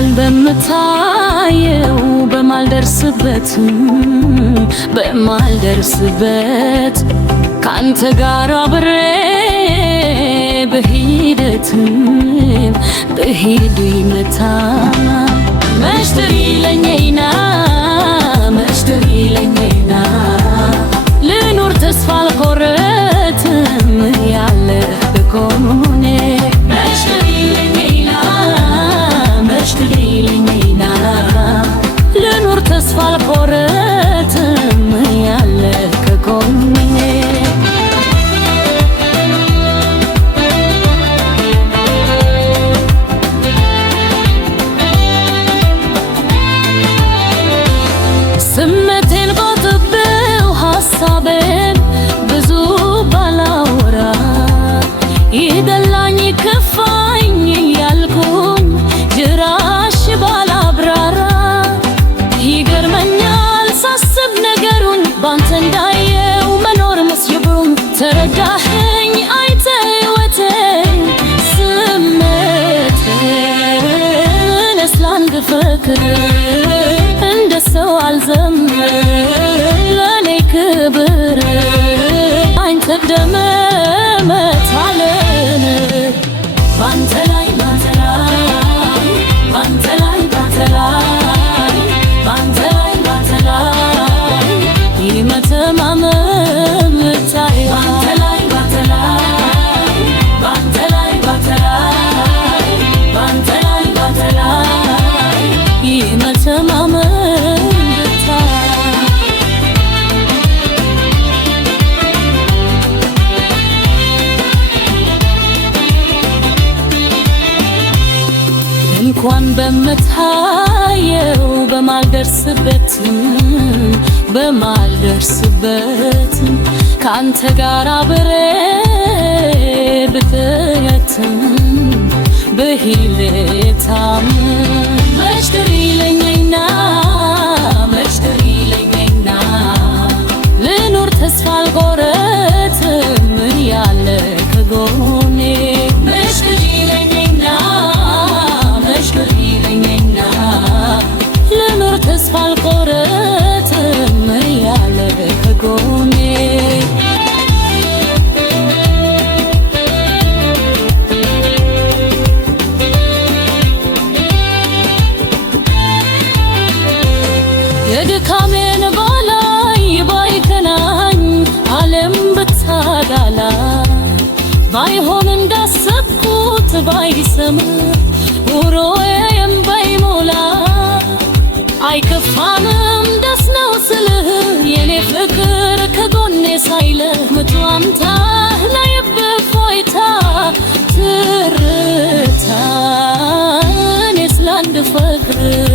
እንኳን በምታየው በማልደርስበት ካንተ ጋር አብሬ በሂድ ይመታ መሽተሪ ለኛይና ልኖር ተስፋ አልቆርጥም ያለ በጎኔ መሽተሪ ለኛይና ልኖር ተስፋ አልቆርጥም ያለ ከጎኔ ስሜቴን ቆጥቤው ሐሳቤን ብዙ ባላወራ ይደላኝ ከፋኝ ያልኩኝ ጅራሽ ባላብራራ ይገርመኛል ሳስብ ነገሩን ባንተ እንዳየው መኖር መስየብሩን ተረዳኸኝ አይተህ ሕይወቴን ስሜቴን ስላንድ ፍቅር እንደ ሰው አልዘምር ለኔ ክብር አንተ ደመመታለን ባንተ ላይ ይመተማመን ብታይ ይመተማመን እንኳን በምታየው በማልደርስበት ካንተ ጋር አብሬ በሂሌታም መሽተሪ ለኛይና ልኖር ተስፋ አልቆርጥም ያለ ከጎኔ መሽተሪ ለኛይና ልኖር ተስፋ አልቆርጥም ያለ ከጎኔ የድካሜን በላይ ባይከናኝ ዓለም ብታዳላ ባይሆን እንዳሰብኩት ባይሰምር ኑሮዬም ባይሞላ አይከፋንም ደስ ነው ስልህ የኔ ፍቅር ከጎኔ ሳይለህ ምትዋምታ ላይብህ ፎይታ ትርታ እኔ ስላንድ ፍቅር